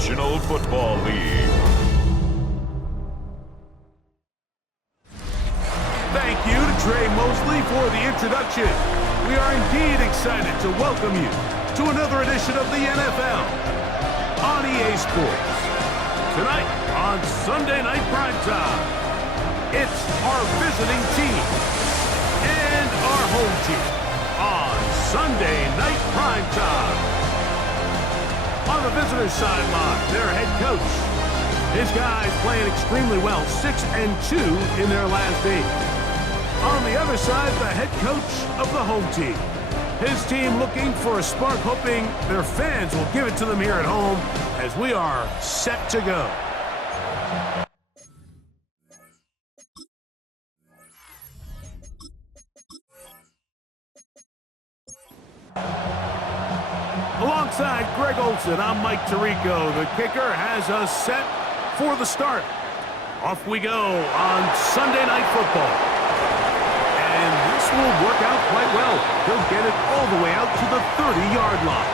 National Football League. Thank you to Trey Mosley for the introduction. We are indeed excited to welcome you to another edition of the NFL on EA Sports. Tonight on Sunday Night Primetime, it's our visiting team and our home team on Sunday Night Primetime. On the visitor's sideline, their head coach. His guys playing extremely well, 6-2 in their last 8. On the other side, the head coach of the home team. His team looking for a spark, hoping their fans will give it to them here at home as we are set to go. Alongside Greg Olson, I'm Mike Tirico. The kicker has us set for the start. Off we go on Sunday Night Football. And this will work out quite well. He'll get it all the way out to the 30-yard line.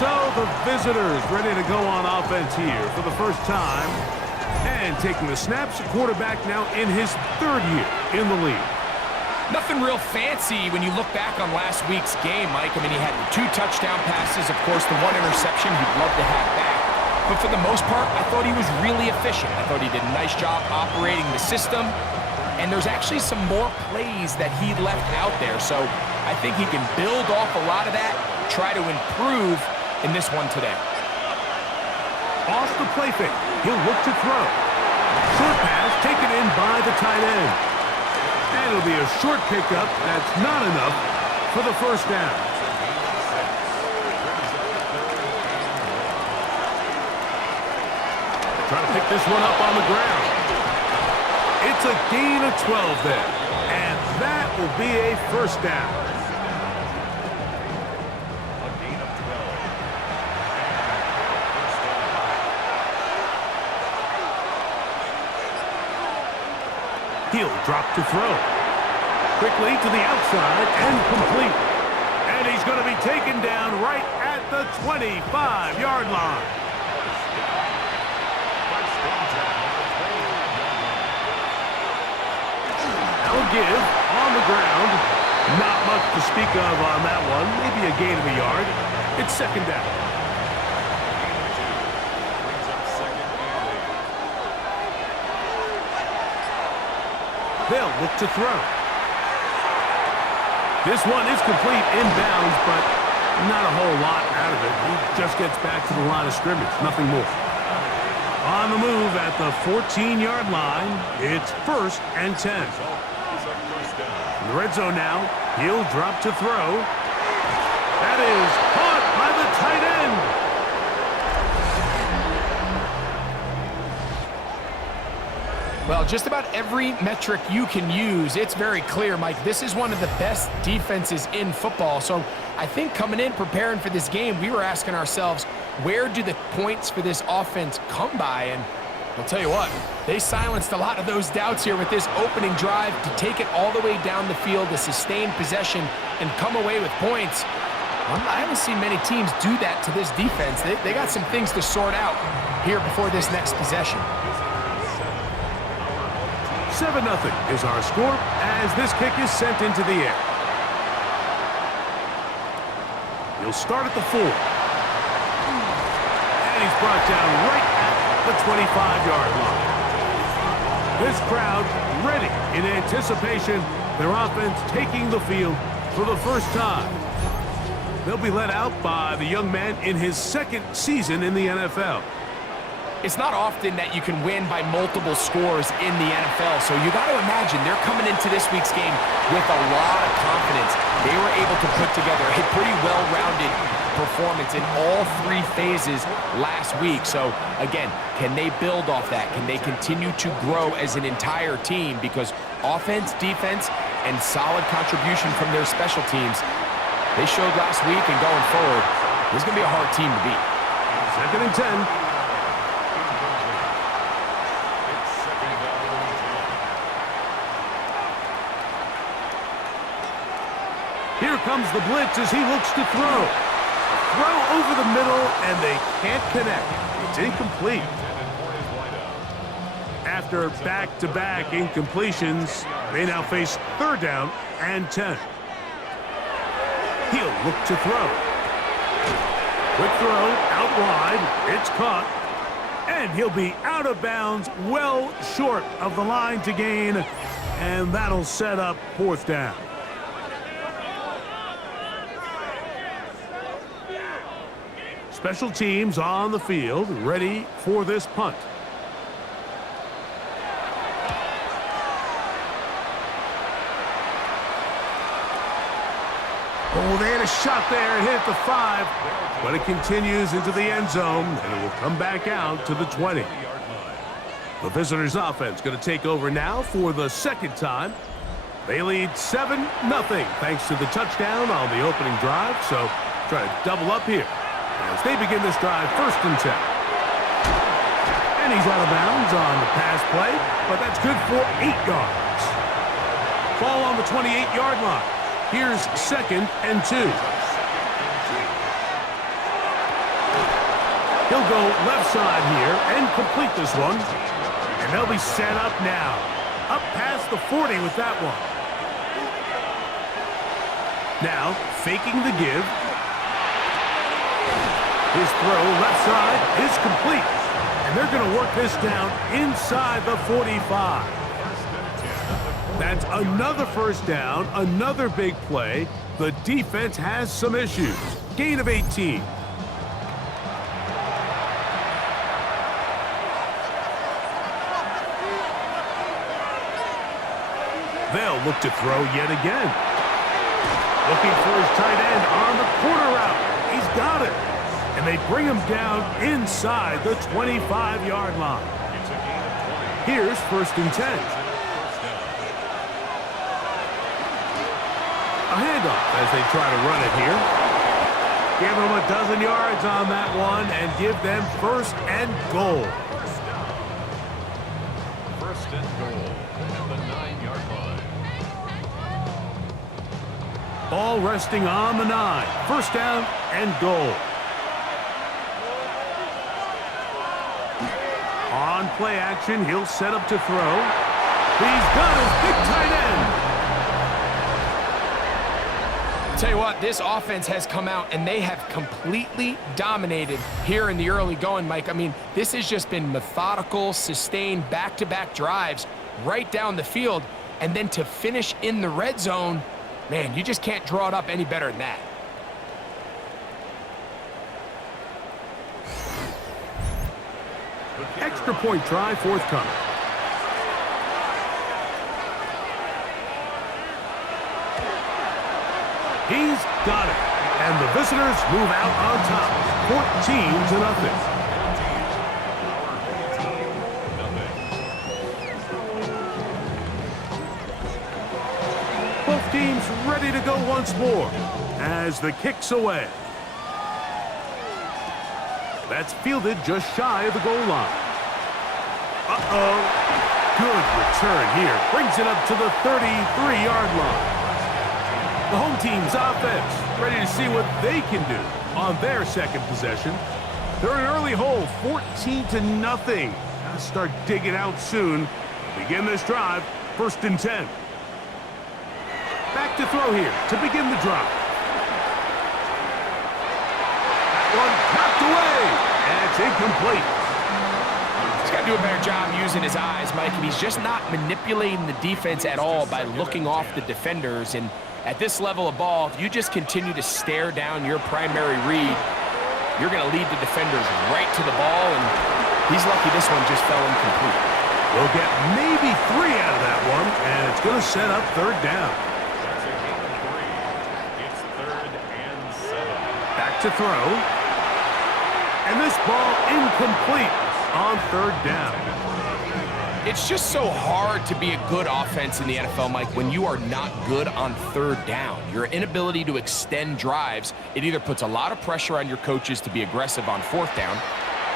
So the visitors ready to go on offense here for the first time. And taking the snaps, a quarterback now in his 3rd year in the league. Nothing real fancy when you look back on last week's game, Mike. I mean, he had the 2 touchdown passes, of course, the 1 interception he'd love to have back. But for the most part, I thought he was really efficient. I thought he did a nice job operating the system. And there's actually some more plays that he left out there. So I think he can build off a lot of that, try to improve in this one today. Off the play fake, he'll look to throw. Short pass taken in by the tight end. And it'll be a short pickup that's not enough for the first down. Trying to pick this one up on the ground. It's a gain of 12 there. And that will be a first down. A gain of 12. He'll drop to throw. Quickly to the outside and complete. And he's going to be taken down right at the 25-yard line. Now give on the ground. Not much to speak of on that one. Maybe a gain of a yard. It's 2nd down. They'll look to throw. This one is complete inbounds, but not a whole lot out of it. He just gets back to the line of scrimmage, nothing more. On the move at the 14-yard line, it's 1st and 10. In the red zone now, he'll drop to throw. That is caught by the tight end. Well, just about every metric you can use, it's very clear, Mike. This is one of the best defenses in football. So I think coming in, preparing for this game, we were asking ourselves, where do the points for this offense come by? And I'll tell you what, they silenced a lot of those doubts here with this opening drive to take it all the way down the field, to sustain possession, and come away with points. I haven't seen many teams do that to this defense. They got some things to sort out here before this next possession. 7-0 is our score as this kick is sent into the air. He'll start at the 4. And he's brought down right at the 25-yard line. This crowd ready in anticipation, their offense taking the field for the first time. They'll be led out by the young man in his 2nd season in the NFL. It's not often that you can win by multiple scores in the NFL, so you got to imagine they're coming into this week's game with a lot of confidence. They were able to put together a pretty well-rounded performance in all 3 phases last week. So, again, can they build off that? Can they continue to grow as an entire team? Because offense, defense, and solid contribution from their special teams, they showed last week, and going forward, this is going to be a hard team to beat. 2nd and 10. Here comes the blitz as he looks to throw. throw over the middle, and they can't connect. It's incomplete. After back-to-back incompletions, they now face 3rd down and 10. He'll look to throw. Quick throw, out wide. It's caught. And he'll be out of bounds, well short of the line to gain. And that'll set up 4th down. Special teams on the field, ready for this punt. Oh, they had a shot there and hit it to 5, but it continues into the end zone, and it will come back out to the 20. The visitors' offense going to take over now for the 2nd time. They lead 7-0 thanks to the touchdown on the opening drive, so try to double up here as they begin this drive 1st and 10. And he's out of bounds on the pass play, but that's good for 8 yards. Ball on the 28-yard line. Here's 2nd and 2. He'll go left side here and complete this one. And they'll be set up now. Up past the 40 with that one. Now, faking the give. His throw left side is complete. And they're going to work this down inside the 45. That's another 1st down, another big play. The defense has some issues. Gain of 18. They'll look to throw yet again. Looking for his tight end on the corner route. He's got it. And they bring him down inside the 25-yard line. Here's 1st and 10. A handoff as they try to run it here. Give them a dozen yards on that one and give them 1st and goal. 1st and goal at the 9-yard line. Ball resting on the 9. 1st down and goal. On play action, he'll set up to throw. He's got his big tight end. Tell you what, this offense has come out and they have completely dominated here in the early going, Mike. I mean, this has just been methodical, sustained, back-to-back drives right down the field. And then to finish in the red zone, man, you just can't draw it up any better than that. Extra point try forthcoming. He's got it. And the visitors move out on top. 14-0. Both teams ready to go once more as the kick's away. That's fielded just shy of the goal line. Uh-oh. Good return here. Brings it up to the 33-yard line. The home team's offense ready to see what they can do on their 2nd possession. They're an early hole, 14-0. Gotta start digging out soon. Begin this drive, 1st and 10. Back to throw here to begin the drive. That one knocked away, and it's incomplete. He's got to do a better job using his eyes, Mike, and he's just not manipulating the defense at all by looking off the defenders. And at this level of ball, if you just continue to stare down your primary read, you're going to lead the defenders right to the ball, and he's lucky this one just fell incomplete. We'll get maybe 3 out of that one, and it's going to set up 3rd down. It's 3rd and 7. Back to throw. And this ball incomplete on 3rd down. It's just so hard to be a good offense in the NFL, Mike, when you are not good on 3rd down. Your inability to extend drives, it either puts a lot of pressure on your coaches to be aggressive on 4th down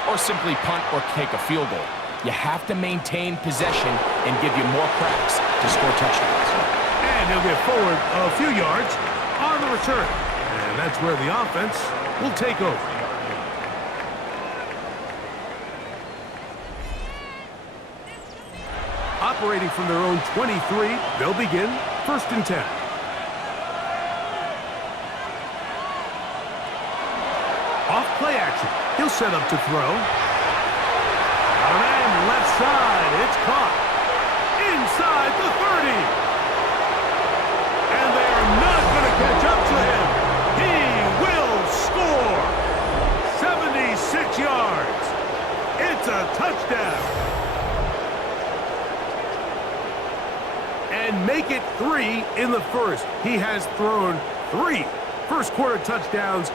or simply punt or kick a field goal. You have to maintain possession and give you more cracks to score touchdowns. And he'll get forward a few yards on the return. And that's where the offense will take over. Operating from their own 23, they'll begin 1st and 10. Off play action. He'll set up to throw. And left side, it's caught. Inside the 30. And they are not going to catch up to him. He will score. 76 yards. It's a touchdown. And make it 3 in the first. He has thrown 3 first-quarter touchdowns.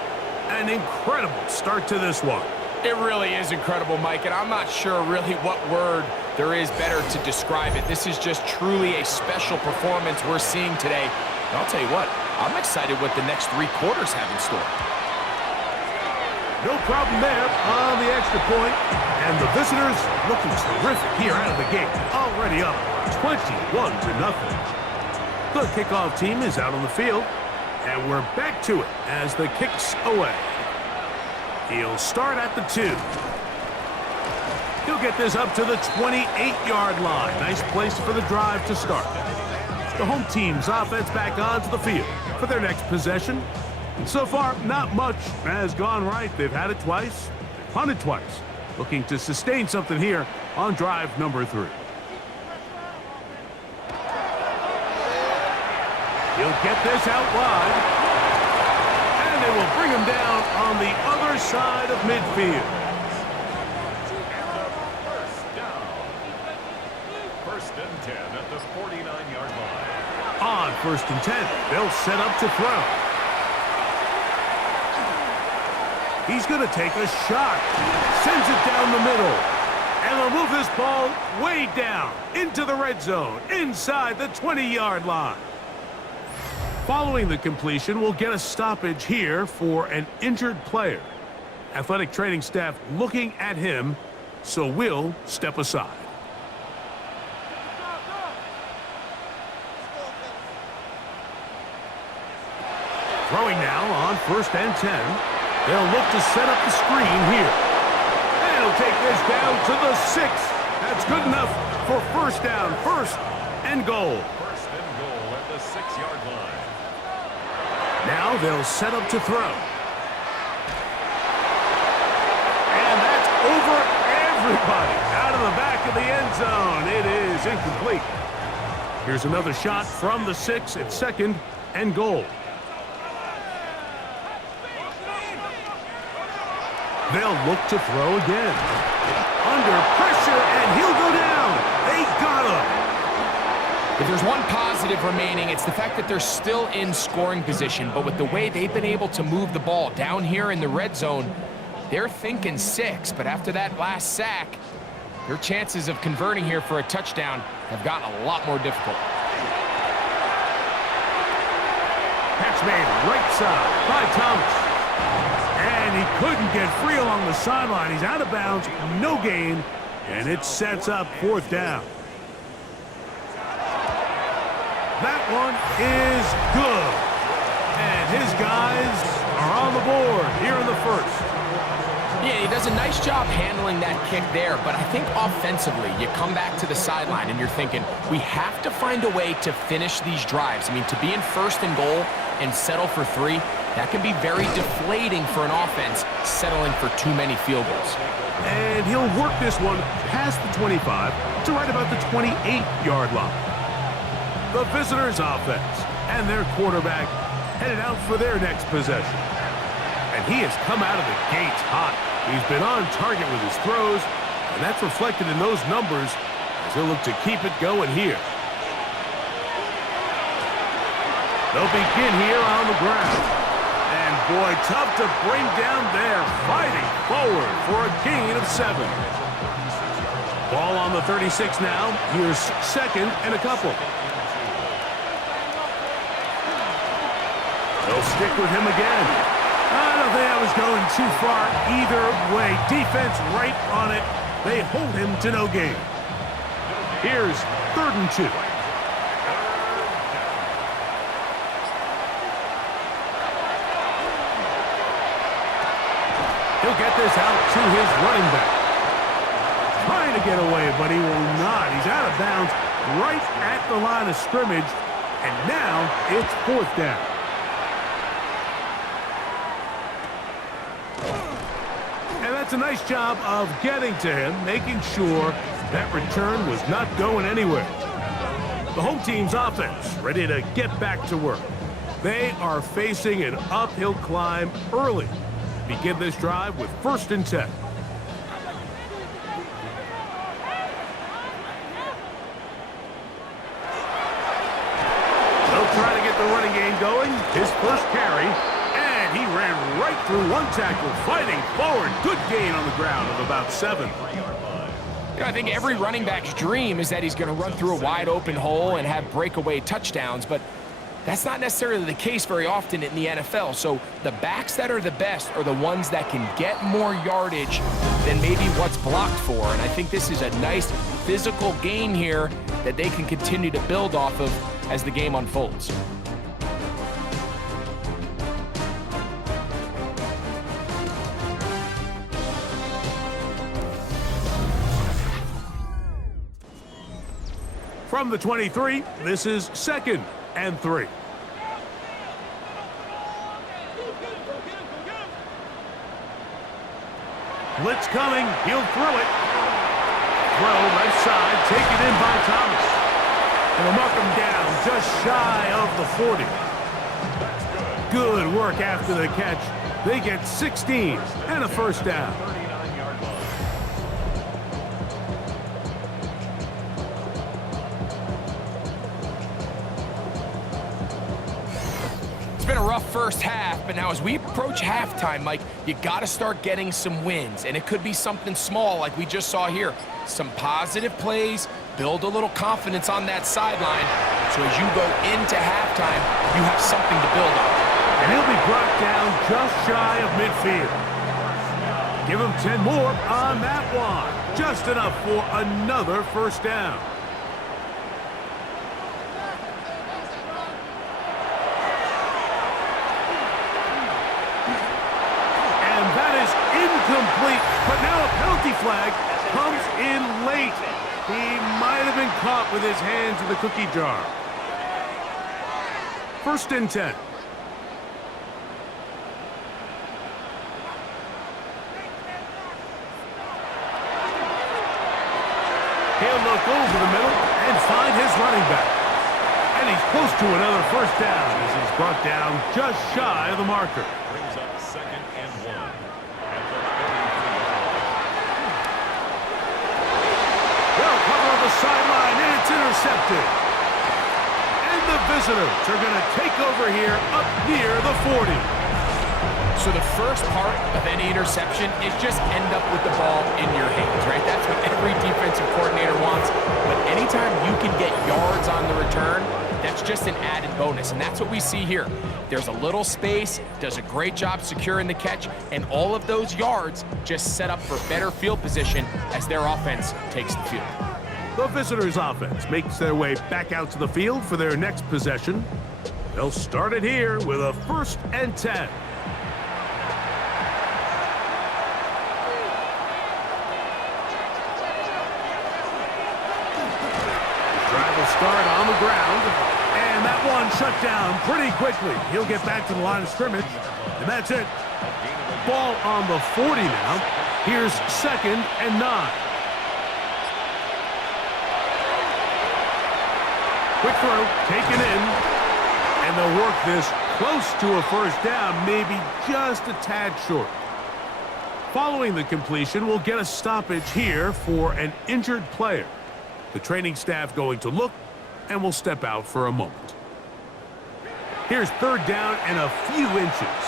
An incredible start to this one. It really is incredible, Mike, and I'm not sure really what word there is better to describe it. This is just truly a special performance we're seeing today. And I'll tell you what, I'm excited what the next 3 quarters have in store. No problem there on the extra point. And the visitors looking terrific here out of the gate. Already up 21-0. The kickoff team is out on the field. And we're back to it as the kick's away. He'll start at the 2. He'll get this up to the 28-yard line. Nice place for the drive to start. The home team's offense back onto the field for their next possession. And so far, not much has gone right. They've had it twice, punted twice. Looking to sustain something here on drive number 3. He'll get this out wide. And they will bring him down on the other side of midfield. First down. 1st and 10 at the 49-yard line. On 1st and 10, they'll set up to throw. He's going to take a shot. Sends it down the middle. And they'll move this ball way down into the red zone, inside the 20-yard line. Following the completion, we'll get a stoppage here for an injured player. Athletic training staff looking at him, so we'll step aside. Throwing now on 1st and 10. They'll look to set up the screen here. And he'll take this down to the 6. That's good enough for 1st down, 1st and goal. 1st and goal at the 6-yard line. Now they'll set up to throw. And that's over everybody. Out of the back of the end zone. It is incomplete. Here's another shot from the 6 at 2nd and goal. They'll look to throw again. Under pressure, and he'll go down. They got him. If there's one positive remaining, it's the fact that they're still in scoring position. But with the way they've been able to move the ball down here in the red zone, they're thinking 6. But after that last sack, their chances of converting here for a touchdown have gotten a lot more difficult. Catch made right side by Thomas. And he couldn't get free along the sideline. He's out of bounds, no gain, and it sets up 4th down. That one is good. And his guys are on the board here in the 1st. Yeah, he does a nice job handling that kick there, but I think offensively, you come back to the sideline and you're thinking, we have to find a way to finish these drives. I mean, to be in 1st and goal and settle for 3, that can be very deflating for an offense settling for too many field goals. And he'll work this one past the 25 to right about the 28-yard line. The visitors' offense and their quarterback headed out for their next possession. And he has come out of the gates hot. He's been on target with his throws, and that's reflected in those numbers as he'll look to keep it going here. They'll begin here on the ground. And boy, tough to bring down there, fighting forward for a gain of 7. Ball on the 36 now. Here's 2nd and a couple. They'll stick with him again. I don't think I was going too far either way. Defense right on it. They hold him to no gain. Here's 3rd and 2. He'll get this out to his running back. Trying to get away, but he will not. He's out of bounds right at the line of scrimmage, and now it's 4th down. And that's a nice job of getting to him, making sure that return was not going anywhere. The home team's offense ready to get back to work. They are facing an uphill climb early. Begin this drive with 1st and 10. They'll try to get the running game going. His first carry, and he ran right through one tackle, fighting forward. Good gain on the ground of about 7. I think every running back's dream is that he's going to run through a wide open hole and have breakaway touchdowns, but that's not necessarily the case very often in the NFL. So the backs that are the best are the ones that can get more yardage than maybe what's blocked for. And I think this is a nice physical gain here that they can continue to build off of as the game unfolds. From the 23, this is 2nd and 3. Blitz coming. He'll throw it. Throw left side. Taken in by Thomas. And they'll mark him down just shy of the 40. Good work after the catch. They get 16 and a 1st down. Been a rough first half, but now as we approach halftime, Mike, you got to start getting some wins, and it could be something small like we just saw here. Some positive plays, build a little confidence on that sideline, so as you go into halftime, you have something to build on. And he'll be brought down just shy of midfield. Give him 10 more on that one. Just enough for another 1st down. Incomplete, but now a penalty flag comes in late. He might have been caught with his hands in the cookie jar. 1st and 10. He'll look over the middle and find his running back. And he's close to another 1st down as he's brought down just shy of the marker. Brings up 2nd and 1. They'll cover on the sideline, and it's intercepted. And the visitors are going to take over here up near the 40. So the first part of any interception is just end up with the ball in your hands, right? That's what every defensive coordinator wants. But anytime you can get yards on the return, that's just an added bonus, and that's what we see here. There's a little space, does a great job securing the catch, and all of those yards just set up for better field position as their offense takes the field. The visitors' offense makes their way back out to the field for their next possession. They'll start it here with a 1st and 10. Start on the ground, and that one shut down pretty quickly. He'll get back to the line of scrimmage, and that's it. Ball on the 40 now. Here's 2nd and 9. Quick throw, taken in, and they'll work this close to a 1st down, maybe just a tad short. Following the completion, we'll get a stoppage here for an injured player. The training staff going to look, and will step out for a moment. Here's 3rd down and a few inches.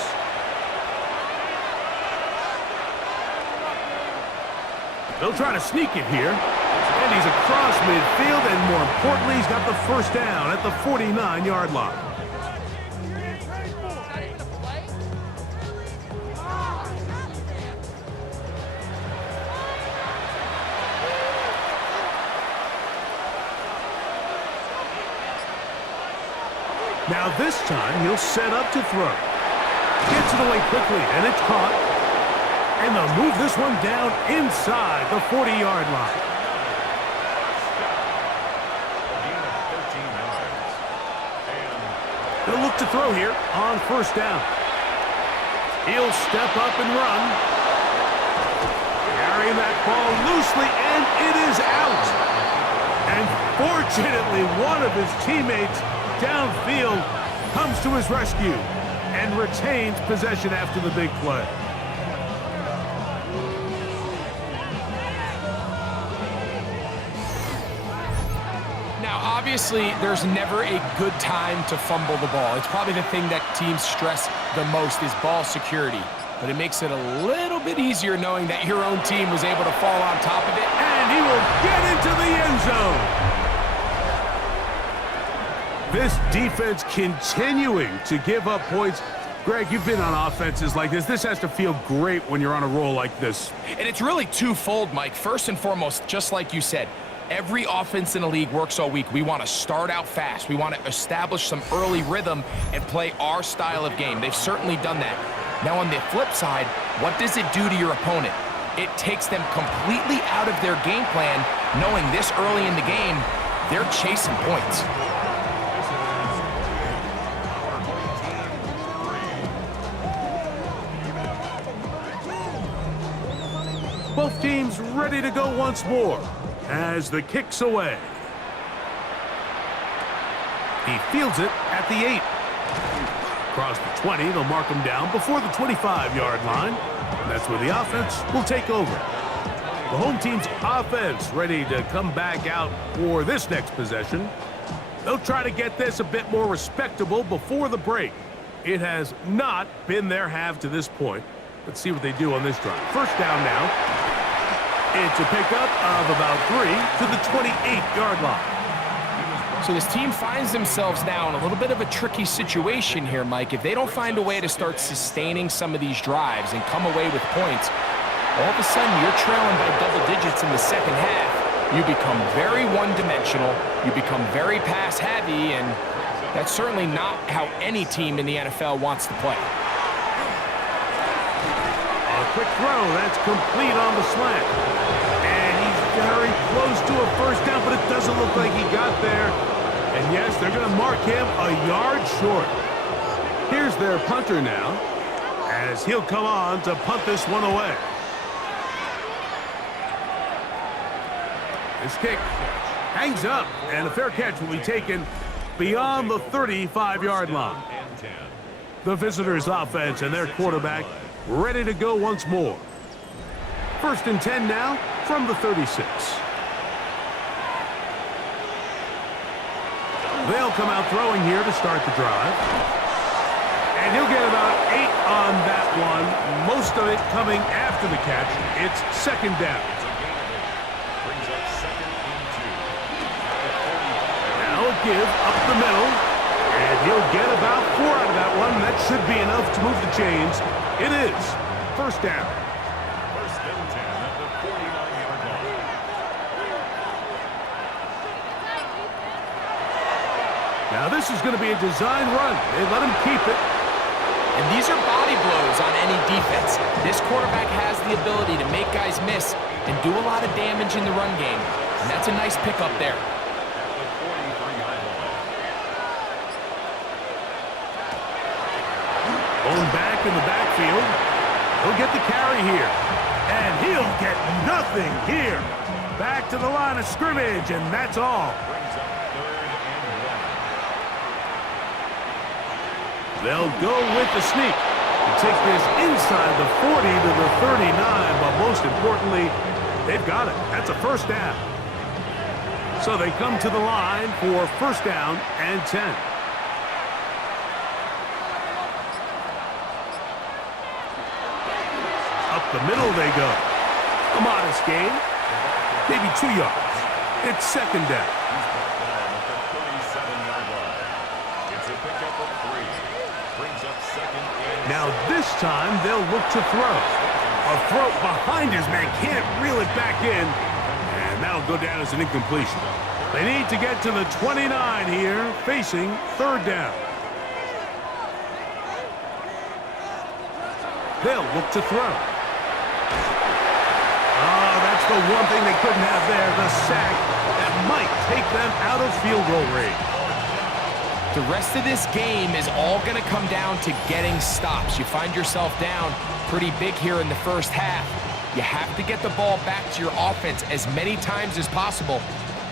They'll try to sneak it here. And he's across midfield, and more importantly, he's got the 1st down at the 49-yard line. Now this time, he'll set up to throw. Gets it away quickly, and it's caught. And they'll move this one down inside the 40-yard line. They'll look to throw here on first down. He'll step up and run. Carrying that ball loosely, and it is out. And fortunately, one of his teammates downfield comes to his rescue and retains possession after the big play. Obviously, there's never a good time to fumble the ball. It's probably the thing that teams stress the most is ball security. But it makes it a little bit easier knowing that your own team was able to fall on top of it. And he will get into the end zone. This defense continuing to give up points. Greg, you've been on offenses like this. This has to feel great when you're on a roll like this. And it's really twofold, Mike. First and foremost, just like you said, every offense in the league works all week. We want to start out fast. We want to establish some early rhythm and play our style of game. They've certainly done that. Now, on the flip side, what does it do to your opponent? It takes them completely out of their game plan, knowing this early in the game, they're chasing points. Both teams ready to go once more as the kick's away. He fields it at the 8. Across the 20, they'll mark him down before the 25-yard line. And that's where the offense will take over. The home team's offense ready to come back out for this next possession. They'll try to get this a bit more respectable before the break. It has not been their half to this point. Let's see what they do on this drive. First down now. It's a pickup of about 3 to the 28-yard line. So this team finds themselves now in a little bit of a tricky situation here, Mike. If they don't find a way to start sustaining some of these drives and come away with points, all of a sudden you're trailing by double digits in the second half. You become very one-dimensional. You become very pass-heavy, and that's certainly not how any team in the NFL wants to play. A quick throw, that's complete on the slant. And he's very close to a first down, but it doesn't look like he got there. And yes, they're going to mark him a yard short. Here's their punter now, as he'll come on to punt this one away. This kick hangs up, and a fair catch will be taken beyond the 35-yard line. The visitors' offense and their quarterback ready to go once more. First and 10 now from the 36. They'll come out throwing here to start the drive. And he'll get about 8 on that one, most of it coming after the catch. It's second down. Now a give up the middle. And he'll get about 4 out of that one. That should be enough to move the chains. It is first down. First and 10 at the 49-yard line. Now this is going to be a design run. They let him keep it. And these are body blows on any defense. This quarterback has the ability to make guys miss and do a lot of damage in the run game. And that's a nice pickup there. Going back in the backfield. He'll get the carry here. And he'll get nothing here. Back to the line of scrimmage, and that's all. They'll go with the sneak to take this inside the 40 to the 39, but most importantly, they've got it. That's a first down. So they come to the line for first down and 10. Up the middle they go. A modest gain, maybe 2 yards. It's second down. Now this time they'll look to throw. A throw behind his man, can't reel it back in. And that'll go down as an incompletion. They need to get to the 29 here, facing third down. They'll look to throw. the one thing they couldn't have there, the sack that might take them out of field goal range. The rest of this game is all going to come down to getting stops. You find yourself down pretty big here in the first half. You have to get the ball back to your offense as many times as possible,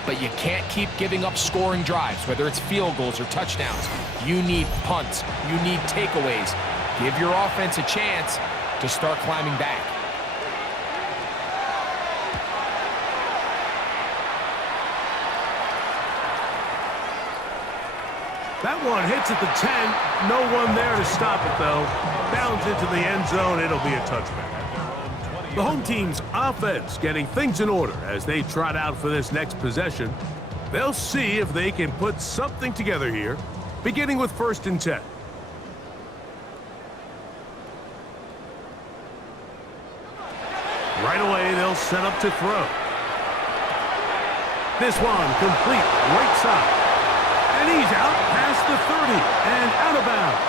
but you can't keep giving up scoring drives, whether it's field goals or touchdowns. You need punts. You need takeaways. Give your offense a chance to start climbing back. That one hits at the 10. No one there to stop it, though. Bounds into the end zone. It'll be a touchback. The home team's offense getting things in order as they trot out for this next possession. They'll see if they can put something together here, beginning with 1st and 10. Right away, they'll set up to throw. This one complete right side. And he's out past the 30 and out of bounds.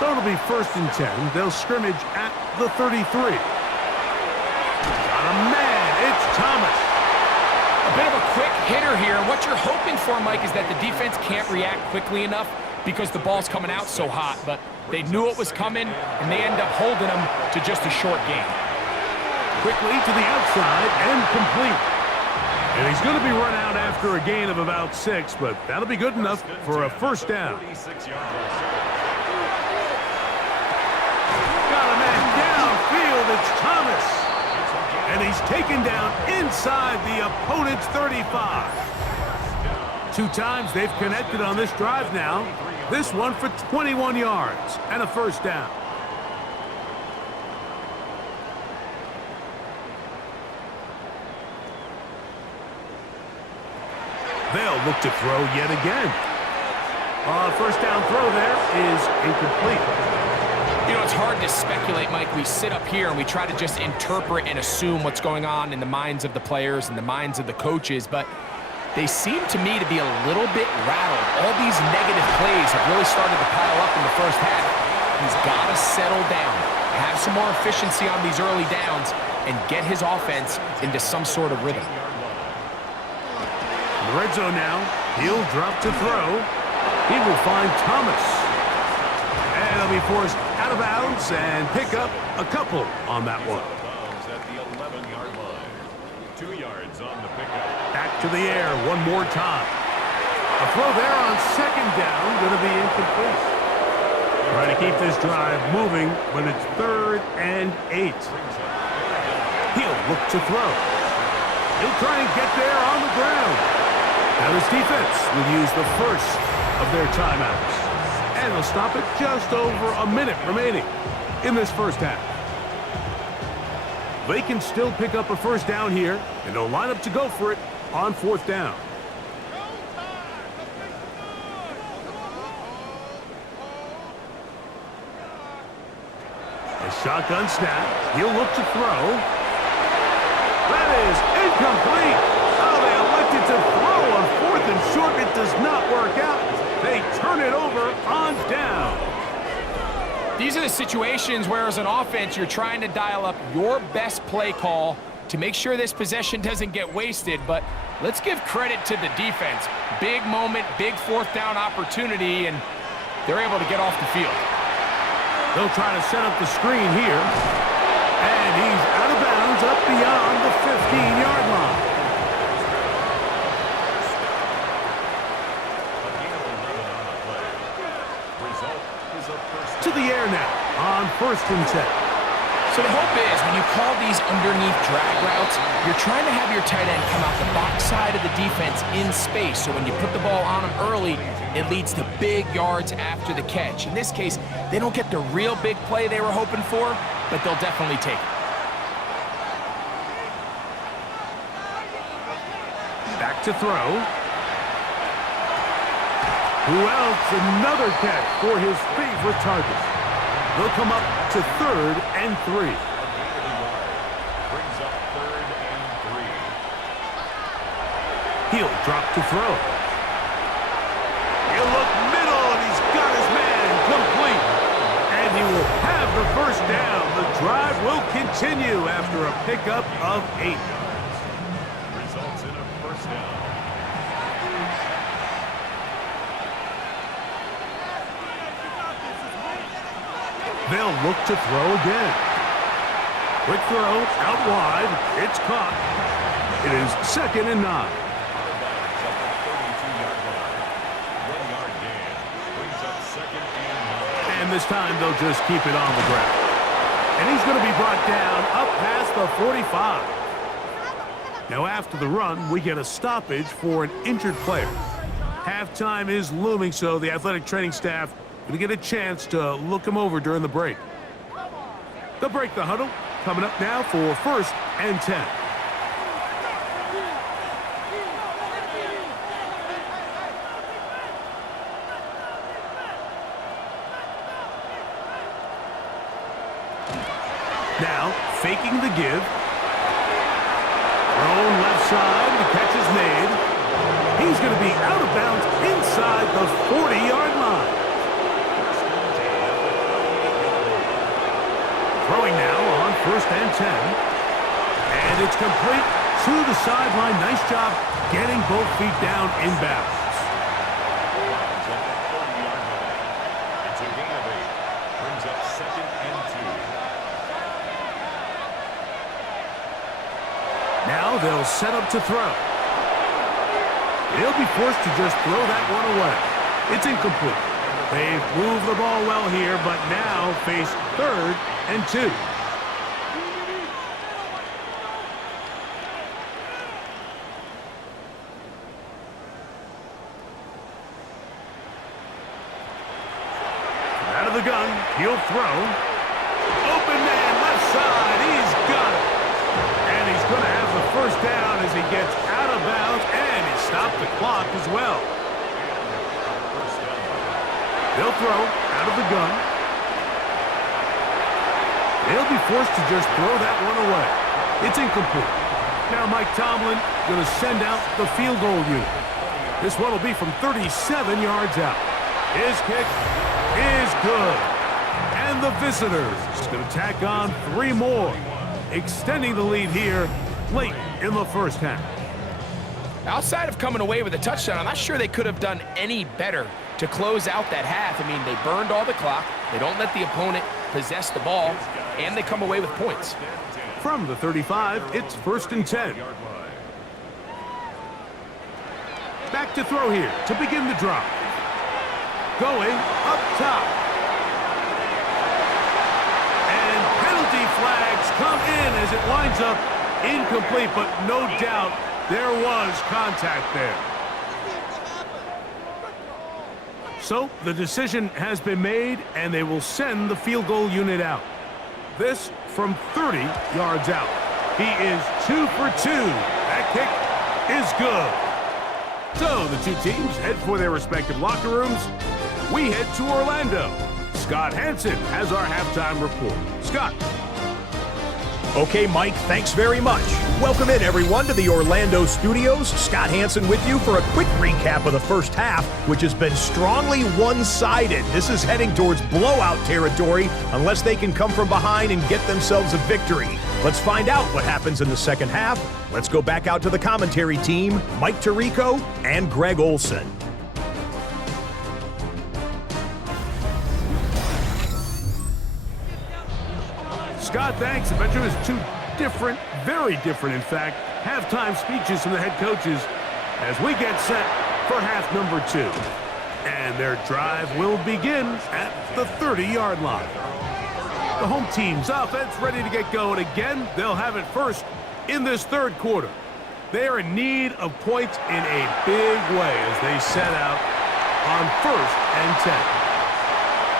So it'll be 1st and 10. They'll scrimmage at the 33. Got a man. It's Thomas. A bit of a quick hitter here. What you're hoping for, Mike, is that the defense can't react quickly enough because the ball's coming out so hot. But they knew it was coming, and they end up holding them to just a short gain. Quickly to the outside and complete. And he's going to be run out after a gain of about 6, but that'll be good enough for a 1st down. Got a man downfield. It's Thomas. And he's taken down inside the opponent's 35. 2 times they've connected on this drive now. This one for 21 yards and a 1st down. They'll look to throw yet again. 1st down throw there is incomplete. You know, it's hard to speculate, Mike. We sit up here and we try to just interpret and assume what's going on in the minds of the players and the minds of the coaches, but they seem to me to be a little bit rattled. All these negative plays have really started to pile up in the first half. He's got to settle down, have some more efficiency on these early downs, and get his offense into some sort of rhythm. In the red zone now, he'll drop to throw. He will find Thomas. And he'll be forced out of bounds and pick up a couple on that one. At the 11-yard line. 2 yards on the pickup. Back to the air one more time. A throw there on 2nd down, going to be incomplete. Trying to keep this drive moving when it's 3rd and 8. He'll look to throw. He'll try and get there on the ground. Now this defense will use the first of their timeouts. And they'll stop it just over a minute remaining in this first half. They can still pick up a 1st down here, and they'll line up to go for it on 4th down. A shotgun snap. He'll look to throw. That is incomplete. Oh, they elected to throw on 4th and short. It does not work out. They turn it over on down. These are the situations where, as an offense, you're trying to dial up your best play call to make sure this possession doesn't get wasted. But let's give credit to the defense. Big moment, big 4th down opportunity, and they're able to get off the field. They'll try to set up the screen here. And he's out of bounds up beyond the 15-yard line. To the air now on 1st and 10. So the hope is when you call these underneath drag routes, you're trying to have your tight end come out the backside of the defense in space. So when you put the ball on him early, it leads to big yards after the catch. In this case, they don't get the real big play they were hoping for, but they'll definitely take it. Back to throw. Who else? Another catch for his favorite target. They'll come up to 3rd and 3. Brings up 3rd and 3. He'll drop to throw. He'll look middle, and he's got his man complete. And he will have the 1st down. The drive will continue after a pickup of 8. Results in a first down. They'll look to throw again. Quick throw, out wide. It's caught. It is 2nd and 9. Bobcats at the 32-yard line. 1-yard gain. Brings up 2nd and 9. And this time they'll just keep it on the ground. And he's going to be brought down up past the 45. Now after the run, we get a stoppage for an injured player. Halftime is looming, so the athletic training staff going to get a chance to look him over during the break. They'll break the huddle. Coming up now for 1st and 10. Now, faking the give. Thrown left side, the catch is made. He's going to be out of bounds inside the 40-yard line. Throwing now on 1st and 10. And it's complete to the sideline. Nice job getting both feet down in bounds. It's a gain of 8. Brings up 2nd and 2. Now they'll set up to throw. He'll be forced to just throw that one away. It's incomplete. They've moved the ball well here, but now face 3rd and 2. Out of the gun, he'll throw. Open man, left side, he's got it. And he's going to have the 1st down as he gets out of bounds, and he stopped the clock as well. They'll throw out of the gun. They'll be forced to just throw that one away. It's incomplete. Now Mike Tomlin going to send out the field goal unit. This one will be from 37 yards out. His kick is good. And the visitors going to tack on 3 more, extending the lead here late in the 1st half. Outside of coming away with a touchdown, I'm not sure they could have done any better to close out that half. I mean, they burned all the clock. They don't let the opponent possess the ball, and they come away with points. From the 35, it's 1st and 10. Back to throw here to begin the drive. Going up top. And penalty flags come in as it winds up incomplete, but no doubt there was contact there. So the decision has been made, and they will send the field goal unit out. This from 30 yards out. He is 2 for 2. That kick is good. So the two teams head for their respective locker rooms. We head to Orlando. Scott Hansen has our halftime report. Scott. Okay, Mike, thanks very much. Welcome in, everyone, to the Orlando studios. Scott Hansen with you for a quick recap of the 1st half, which has been strongly one-sided. This is heading towards blowout territory unless they can come from behind and get themselves a victory. Let's find out what happens in the 2nd half. Let's go back out to the commentary team, Mike Tirico and Greg Olson. Scott, thanks. I bet you it was 2 different, very different, in fact, halftime speeches from the head coaches as we get set for half number 2. And their drive will begin at the 30-yard line. The home team's offense ready to get going again. They'll have it first in this 3rd quarter. They are in need of points in a big way as they set out on 1st and 10.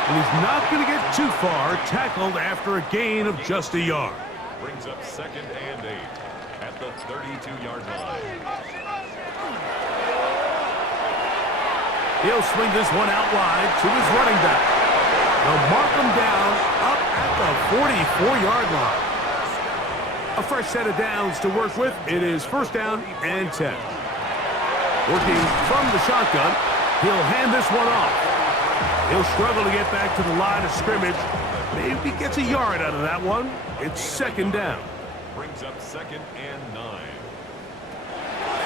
And he's not going to get too far, tackled after a gain of just a yard. Brings up 2nd and 8 at the 32-yard line. He'll swing this one out wide to his running back. They'll mark him down up at the 44-yard line. A fresh set of downs to work with. It is 1st down and 10. Working from the shotgun, he'll hand this one off. He'll struggle to get back to the line of scrimmage. Maybe gets a yard out of that one. It's second down. Brings up 2nd and 9.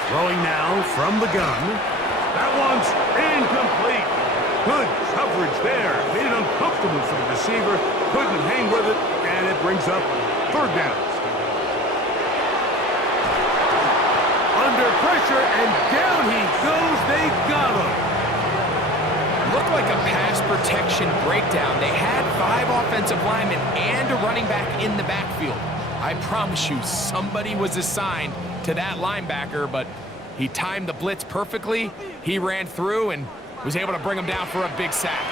Throwing now from the gun. That one's incomplete. Good coverage there. Made it uncomfortable for the receiver. Couldn't hang with it, and it brings up 3rd down. Under pressure, and down he goes. They got him. Looked like a pass protection breakdown. They had 5 offensive linemen and a running back in the backfield. I promise you, somebody was assigned to that linebacker, but he timed the blitz perfectly. He ran through and was able to bring him down for a big sack.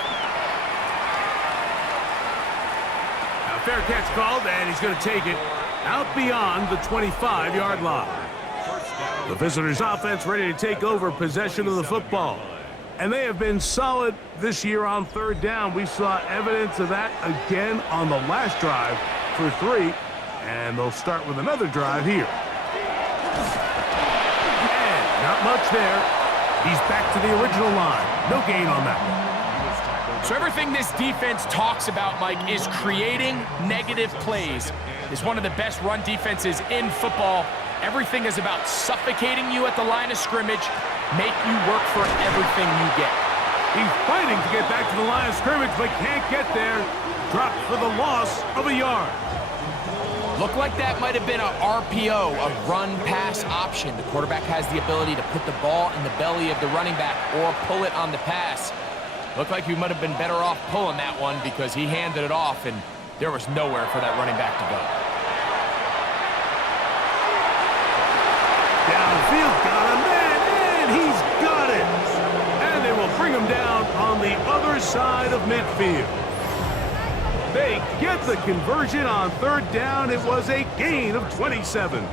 Now, fair catch called, and he's going to take it out beyond the 25-yard line. The visitors' offense ready to take over possession of the football. And they have been solid this year on 3rd down. We saw evidence of that again on the last drive for 3. And they'll start with another drive here. And not much there. He's back to the original line. No gain on that one. So everything this defense talks about, Mike, is creating negative plays. It's one of the best run defenses in football. Everything is about suffocating you at the line of scrimmage, make you work for everything you get. He's fighting to get back to the line of scrimmage, but can't get there. Dropped for the loss of a yard. Looked like that might have been a RPO, a run-pass option. The quarterback has the ability to put the ball in the belly of the running back or pull it on the pass. Looked like he might have been better off pulling that one because he handed it off, and there was nowhere for that running back to go. Downfield, got a man, and he's got it. And they will bring him down on the other side of midfield. They get the conversion on 3rd down. It was a gain of 27.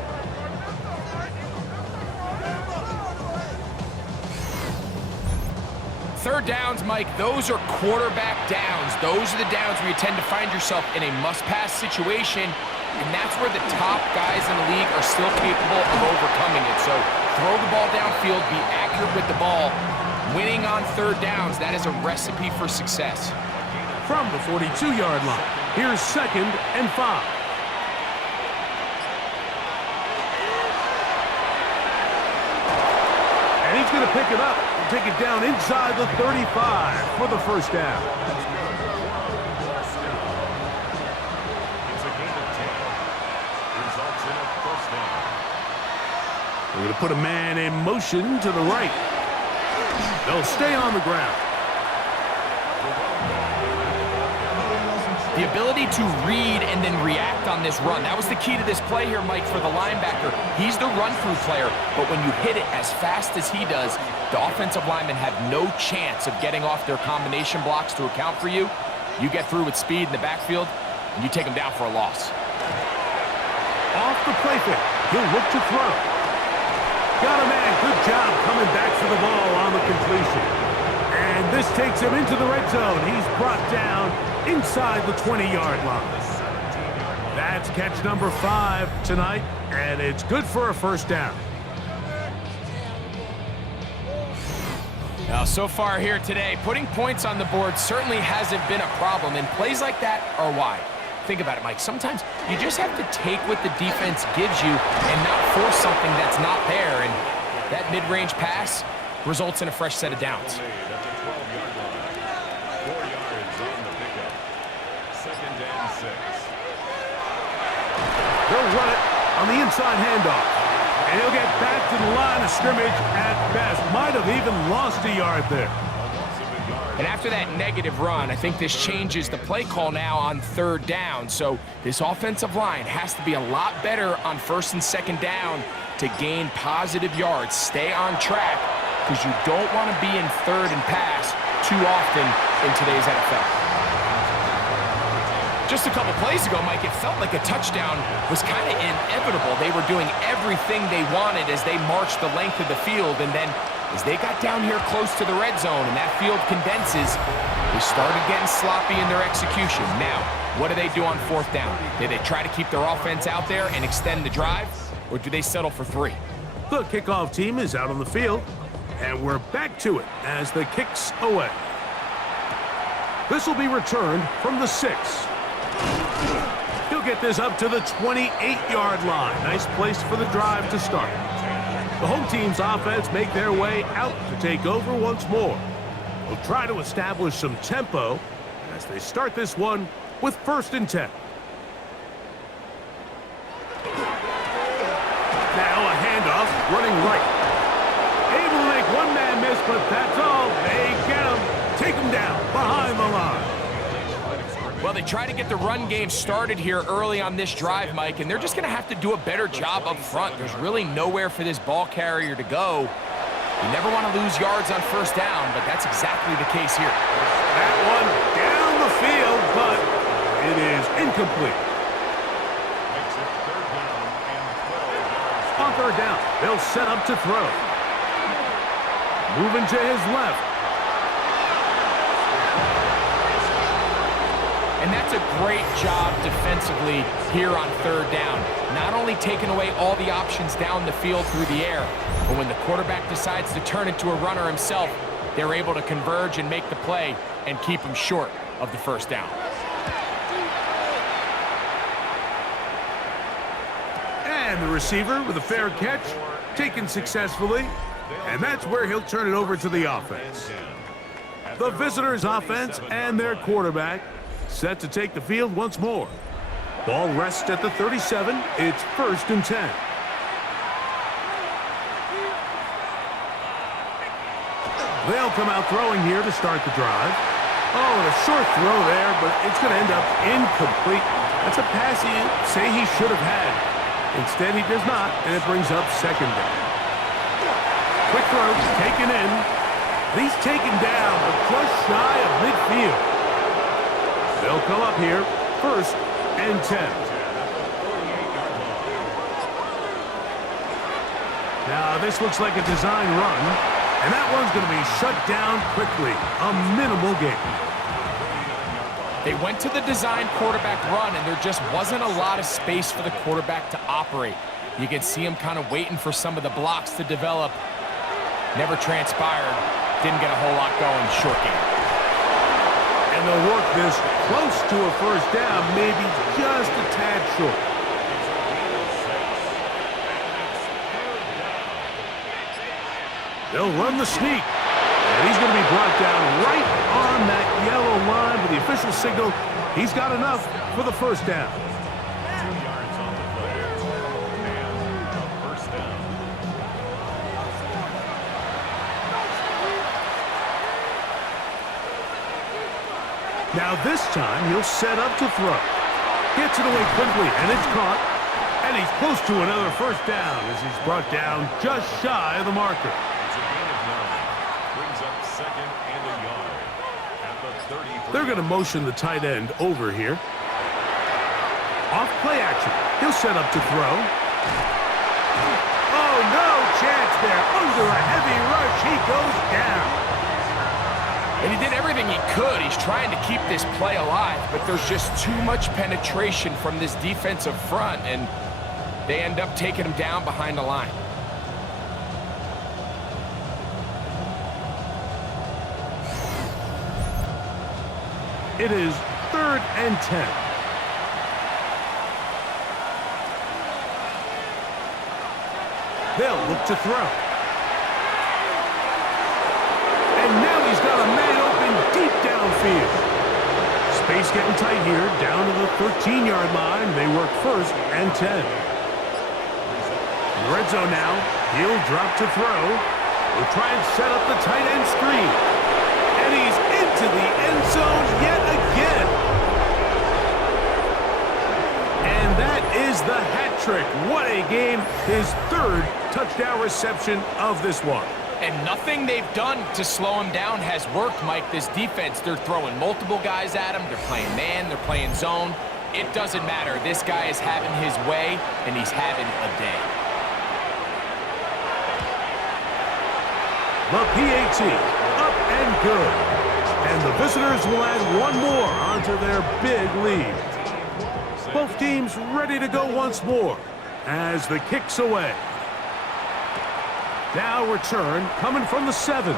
Third downs, Mike, those are quarterback downs. Those are the downs where you tend to find yourself in a must-pass situation, and that's where the top guys in the league are still capable of overcoming it. So throw the ball downfield, be accurate with the ball. Winning on 3rd downs, that is a recipe for success. From the 42-yard line, here's 2nd and 5. And he's going to pick it up and take it down inside the 35 for the 1st down. It's a gain of 10. Results in a 1st down. We're going to put a man in motion to the right. They'll stay on the ground. The ability to read and then react on this run. That was the key to this play here, Mike, for the linebacker. He's the run-through player, but when you hit it as fast as he does, the offensive linemen have no chance of getting off their combination blocks to account for you. You get through with speed in the backfield, and you take them down for a loss. Off the play fake. He'll look to throw. Got a man. Good job coming back for the ball on the completion. And this takes him into the red zone. He's brought down inside the 20-yard line. That's catch number 5 tonight, and it's good for a 1st down. Now, so far here today, putting points on the board certainly hasn't been a problem, and plays like that are why. Think about it, Mike. Sometimes you just have to take what the defense gives you and not force something that's not there, and that mid-range pass results in a fresh set of downs. They'll run it on the inside handoff. And he'll get back to the line of scrimmage at best. Might have even lost a yard there. And after that negative run, I think this changes the play call now on 3rd down. So this offensive line has to be a lot better on 1st and 2nd down to gain positive yards. Stay on track, because you don't want to be in 3rd and pass too often in today's NFL. Just a couple plays ago, Mike, it felt like a touchdown was kind of inevitable. They were doing everything they wanted as they marched the length of the field, and then as they got down here close to the red zone and that field condenses, they started getting sloppy in their execution. Now, what do they do on 4th down? Do they try to keep their offense out there and extend the drive, or do they settle for 3? The kickoff team is out on the field, and we're back to it as the kick's away. This will be returned from the 6. He'll get this up to the 28-yard line. Nice place for the drive to start. The home team's offense make their way out to take over once more. They'll try to establish some tempo as they start this one with 1st and 10. Now a handoff, running right. Able to make one man miss, but that's all. They get him, take him down behind the line. Well, they try to get the run game started here early on this drive, Mike, and they're just going to have to do a better job up front. There's really nowhere for this ball carrier to go. You never want to lose yards on 1st down, but that's exactly the case here. That one down the field, but it is incomplete. On 3rd down, they'll set up to throw. Moving to his left. And that's a great job defensively here on 3rd down. Not only taking away all the options down the field through the air, but when the quarterback decides to turn into a runner himself, they're able to converge and make the play and keep him short of the 1st down. And the receiver with a fair catch, taken successfully, and that's where he'll turn it over to the offense. The visitors' offense and their quarterback set to take the field once more. Ball rests at the 37. It's 1st and 10. They'll come out throwing here to start the drive. Oh, and a short throw there, but it's going to end up incomplete. That's a pass he say he should have had. Instead, he does not, and it brings up 2nd down. Quick throw, taken in. He's taken down, but just shy of midfield. They'll come up here, 1st and 10. Now, this looks like a design run, and that one's going to be shut down quickly. A minimal gain. They went to the design quarterback run, and there just wasn't a lot of space for the quarterback to operate. You can see him kind of waiting for some of the blocks to develop. Never transpired. Didn't get a whole lot going. Short game. And they'll work this close to a 1st down, maybe just a tad short. They'll run the sneak. And he's going to be brought down right on that yellow line with the official signal. He's got enough for the 1st down. 2 yards on the play. And a 1st down. Now this time he'll set up to throw. Gets it away quickly, and it's caught. And he's close to another 1st down as he's brought down just shy of the marker. It's a gain of 9. Brings up 2nd and a yard. At the 33. They're going to motion the tight end over here. Off play action. He'll set up to throw. Oh, no chance there. Under a heavy rush, he goes down. And he did everything he could. He's trying to keep this play alive, but there's just too much penetration from this defensive front, and they end up taking him down behind the line. It is 3rd and 10. They'll look to throw. And now he's got a man open deep downfield. Space getting tight here, down to the 13-yard line. They work 1st and 10. In the red zone now, he'll drop to throw. We'll try and set up the tight end screen. And he's into the end zone yet again. And that is the hat trick. What a game. His 3rd touchdown reception of this one. And nothing they've done to slow him down has worked, Mike. This defense, they're throwing multiple guys at him. They're playing man, they're playing zone. It doesn't matter. This guy is having his way, and he's having a day. The PAT, up and good. And the visitors will add one more onto their big lead. Both teams ready to go once more as the kick's away. Now return coming from the 7.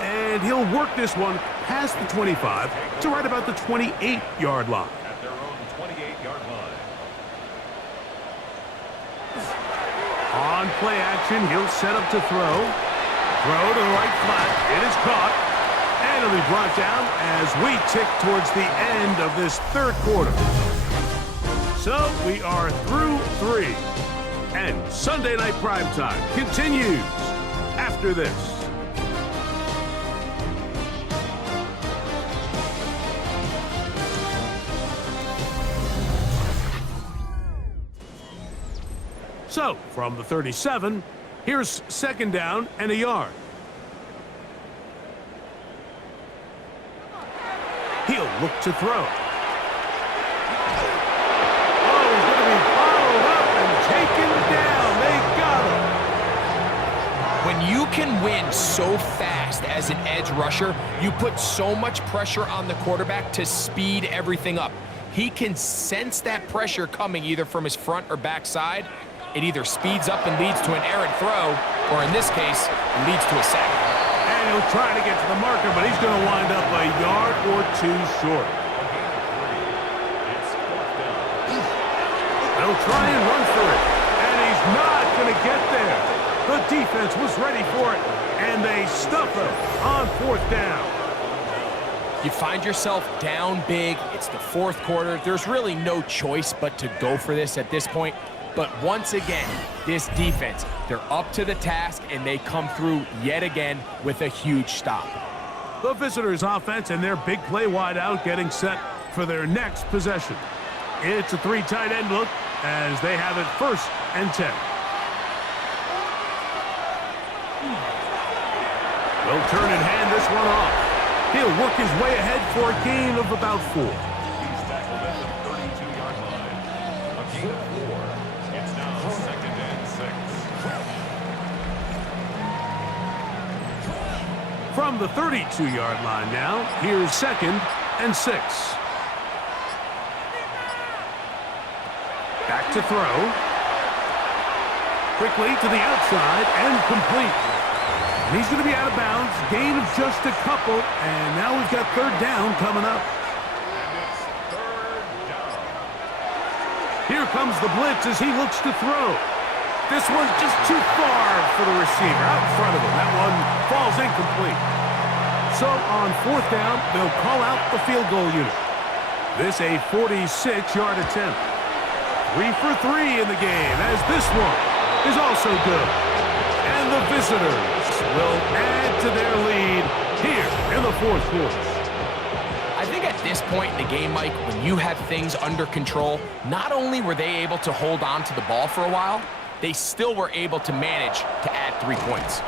And he'll work this one past the 25 to right about the 28-yard line. On play action, he'll set up to throw. Throw to the right flat. It is caught. And it'll be brought down as we tick towards the end of this third quarter. So we are through 3. And Sunday Night Primetime continues after this. So, from the 37, here's second down and a yard. He'll look to throw. Oh, he's going to be followed up and taken down. They got him. When you can win so fast as an edge rusher, you put so much pressure on the quarterback to speed everything up. He can sense that pressure coming either from his front or back side. It either speeds up and leads to an errant throw, or in this case, it leads to a sack. And he'll try to get to the marker, but he's going to wind up a yard or 2 short. They'll try and run for it, and he's not going to get there. The defense was ready for it, and they stuff him on 4th down. You find yourself down big. It's the 4th quarter. There's really no choice but to go for this at this point. But once again, this defense, they're up to the task, and they come through yet again with a huge stop. The visitors' offense and their big play wide out getting set for their next possession. It's a 3 tight end look as they have it 1st and 10. They'll turn and hand this one off. He'll work his way ahead for a gain of about 4. He's tackled at the 32-yard line. A gain of 4. It's now 2nd and 6. From the 32-yard line now, here's 2nd and 6. Back to throw. Quickly to the outside and complete. And he's going to be out of bounds. Gain of just a couple. And now we've got 3rd down coming up. And it's 3rd down. Here comes the blitz as he looks to throw. This one's just too far for the receiver out in front of him. That one falls incomplete. So on 4th down, they'll call out the field goal unit. This a 46-yard attempt. 3 for 3 in the game as this one is also good. And the visitors will add to their lead here in the 4th quarter. I think at this point in the game, Mike, when you have things under control, not only were they able to hold on to the ball for a while, they still were able to manage to add 3 points.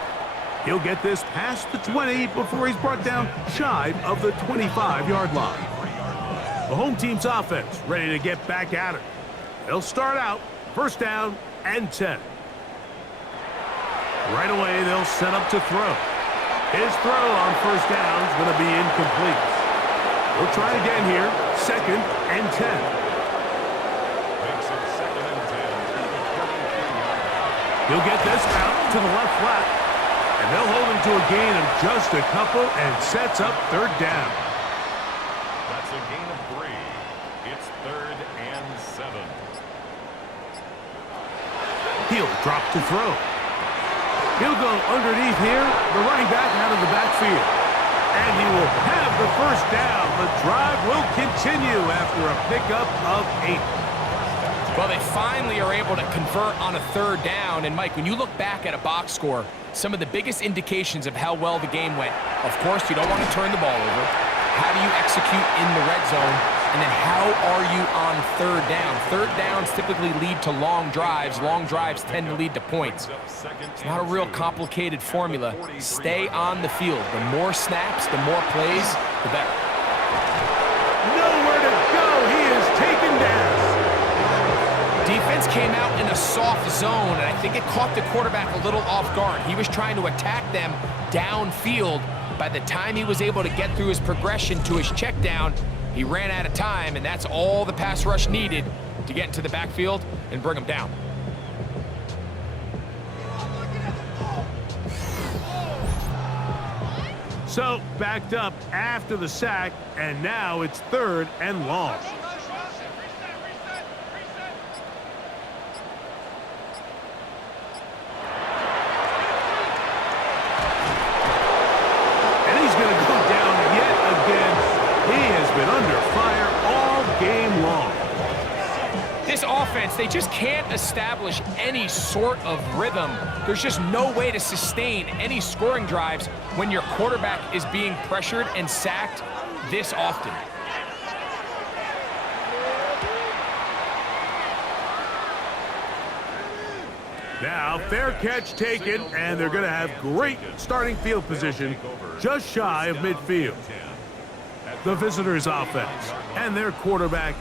He'll get this past the 20 before he's brought down shy of the 25-yard line. The home team's offense ready to get back at it. They'll start out 1st down and 10. Right away, they'll set up to throw. His throw on 1st down is going to be incomplete. We'll try again here, 2nd and 10. Makes it 2nd and 10. He'll get this out to the left flat, and they'll hold him to a gain of just a couple and sets up 3rd down. That's a gain of 3. It's 3rd and 7. He'll drop to throw. He'll go underneath here, the running back out of the backfield. And he will have the 1st down. The drive will continue after a pickup of 8. Well, they finally are able to convert on a 3rd down. And, Mike, when you look back at a box score, some of the biggest indications of how well the game went, of course, you don't want to turn the ball over. How do you execute in the red zone? And then how are you on 3rd down? 3rd downs typically lead to long drives. Long drives tend to lead to points. It's not a real complicated formula. Stay on the field. The more snaps, the more plays, the better. Nowhere to go. He is taken down. Defense came out in a soft zone, and I think it caught the quarterback a little off guard. He was trying to attack them downfield. By the time he was able to get through his progression to his check down, he ran out of time, and that's all the pass rush needed to get into the backfield and bring him down. So, backed up after the sack, and now it's 3rd and long. defense, they just can't establish any sort of rhythm. There's just no way to sustain any scoring drives when your quarterback is being pressured and sacked this often. Now, fair catch taken, and they're going to have great starting field position just shy of midfield. The visitors' offense and their quarterback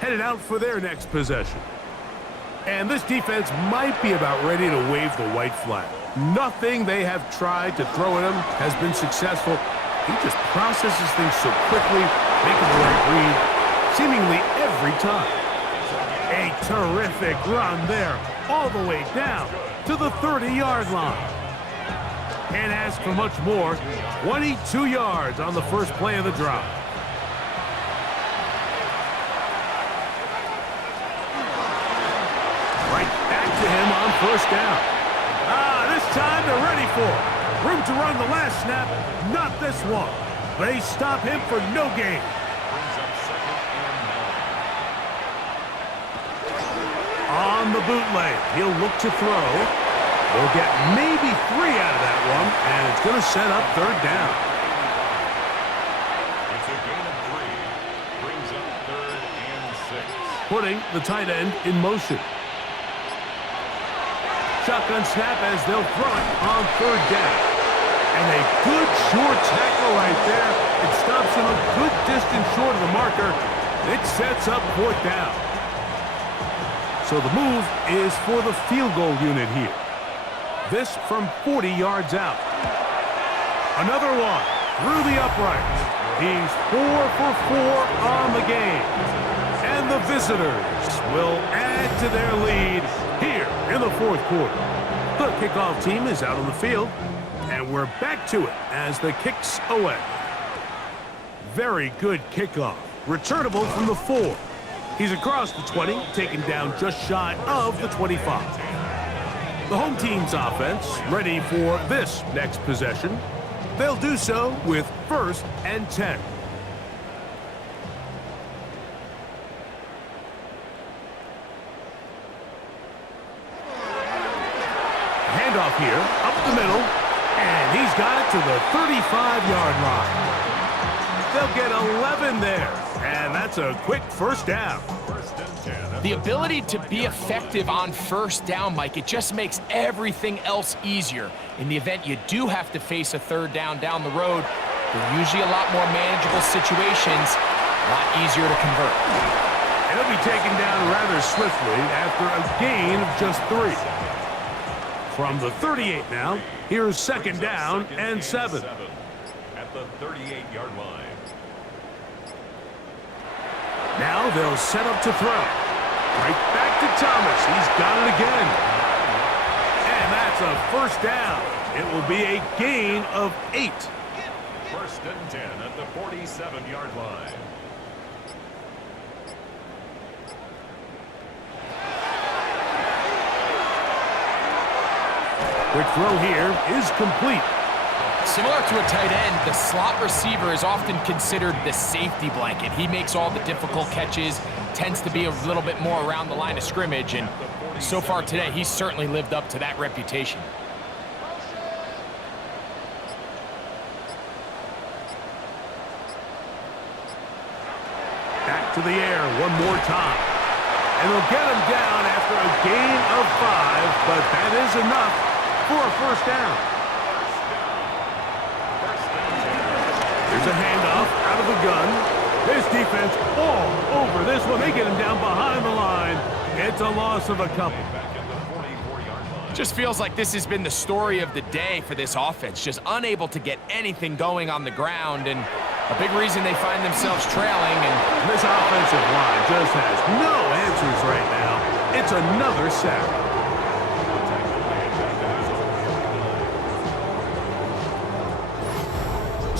headed out for their next possession. And this defense might be about ready to wave the white flag. Nothing they have tried to throw at him has been successful. He just processes things so quickly, making the right read seemingly every time. A terrific run there, all the way down to the 30-yard line. Can't ask for much more. 22 yards on the first play of the drive. Right back to him on first down. This time they're ready for it. Room to run the last snap, not this one. They stop him for no gain. On the bootleg, he'll look to throw. They'll get maybe 3 out of that one, and it's going to set up third down. It's a gain of 3. Brings up 3rd and 6. Putting the tight end in motion. Shotgun snap as they'll throw it on third down. And a good short tackle right there. It stops him a good distance short of the marker. It sets up fourth down. So the move is for the field goal unit here. This from 40 yards out. Another one through the uprights. He's 4 for 4 on the game. And the visitors will add to their lead here in the fourth quarter. The kickoff team is out on the field, and we're back to it as the kick's away. Very good kickoff. Returnable from the 4. He's across the 20, taken down just shy of the 25. The home team's offense ready for this next possession. They'll do so with 1st and 10. Handoff here, up the middle, and he's got it to the 35-yard line. They'll get 11 there, and that's a quick first down. The ability to be effective on first down, Mike, it just makes everything else easier. In the event you do have to face a third down the road, they're usually a lot more manageable situations, a lot easier to convert. And he'll be taken down rather swiftly after a gain of just 3. From the 38 now, here's second down and 7. At the 38-yard line. Now they'll set up to throw. Right back to Thomas. He's got it again. And that's a first down. It will be a gain of 8. 1st and 10 at the 47-yard line. Quick throw here is complete. Similar to a tight end, the slot receiver is often considered the safety blanket. He makes all the difficult catches, tends to be a little bit more around the line of scrimmage, and so far today, he's certainly lived up to that reputation. Back to the air one more time. And they'll get him down after a gain of 5, but that is enough for a first down. There's a handoff out of the gun. This defense all over this one. They get him down behind the line. It's a loss of a couple. Just feels like this has been the story of the day for this offense. Just unable to get anything going on the ground, and a big reason they find themselves trailing. And this offensive line just has no answers right now. It's another sack.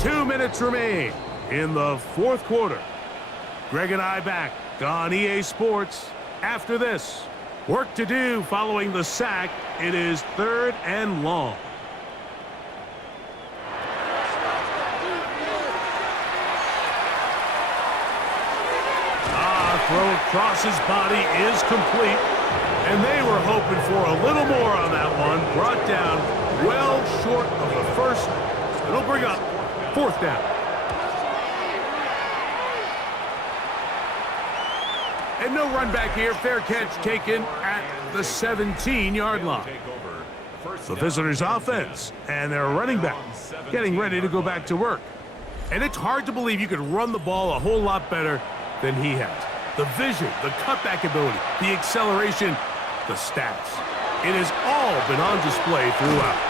Two minutes remain in the fourth quarter. Greg and I back on EA Sports. After this, work to do following the sack. It is 3rd and long. throw across his body is complete. And they were hoping for a little more on that one. Brought down well short of the first. It'll bring up fourth down. And no run back here. Fair catch taken at the 17-yard line. The visitors' offense and their running back getting ready to go back to work. And it's hard to believe you could run the ball a whole lot better than he has. The vision, the cutback ability, the acceleration, the stats. It has all been on display throughout.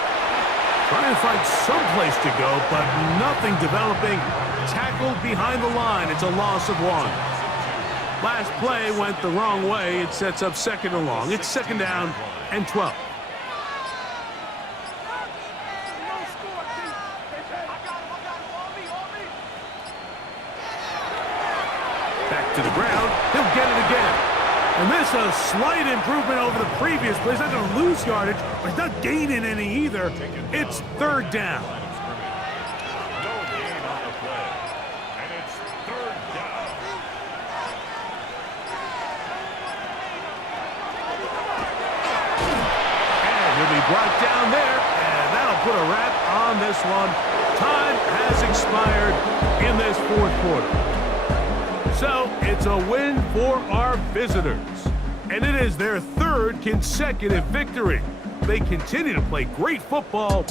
Trying to find some place to go, but nothing developing. Tackled behind the line. It's a loss of 1. Last play went the wrong way. It sets up second and long. It's second down and 12. Back to the ground. He'll get it again. And this is a slight improvement over the previous play. He's not going to lose yardage, but he's not gaining any either. It's third down. No gain on the play. And it's third down. And he'll be brought down there, and that'll put a wrap on this one. Time has expired in this fourth quarter. So it's a win for our visitors. And it is their third consecutive victory. They continue to play great football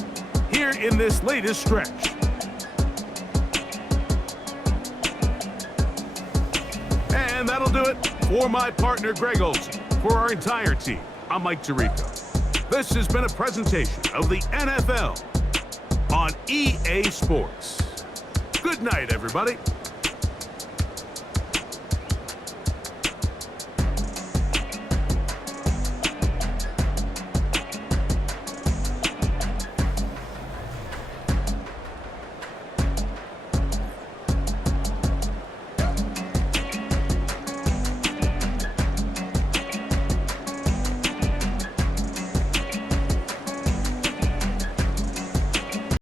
here in this latest stretch. And that'll do it for my partner, Greg Olson. For our entire team, I'm Mike Tirico. This has been a presentation of the NFL on EA Sports. Good night, everybody.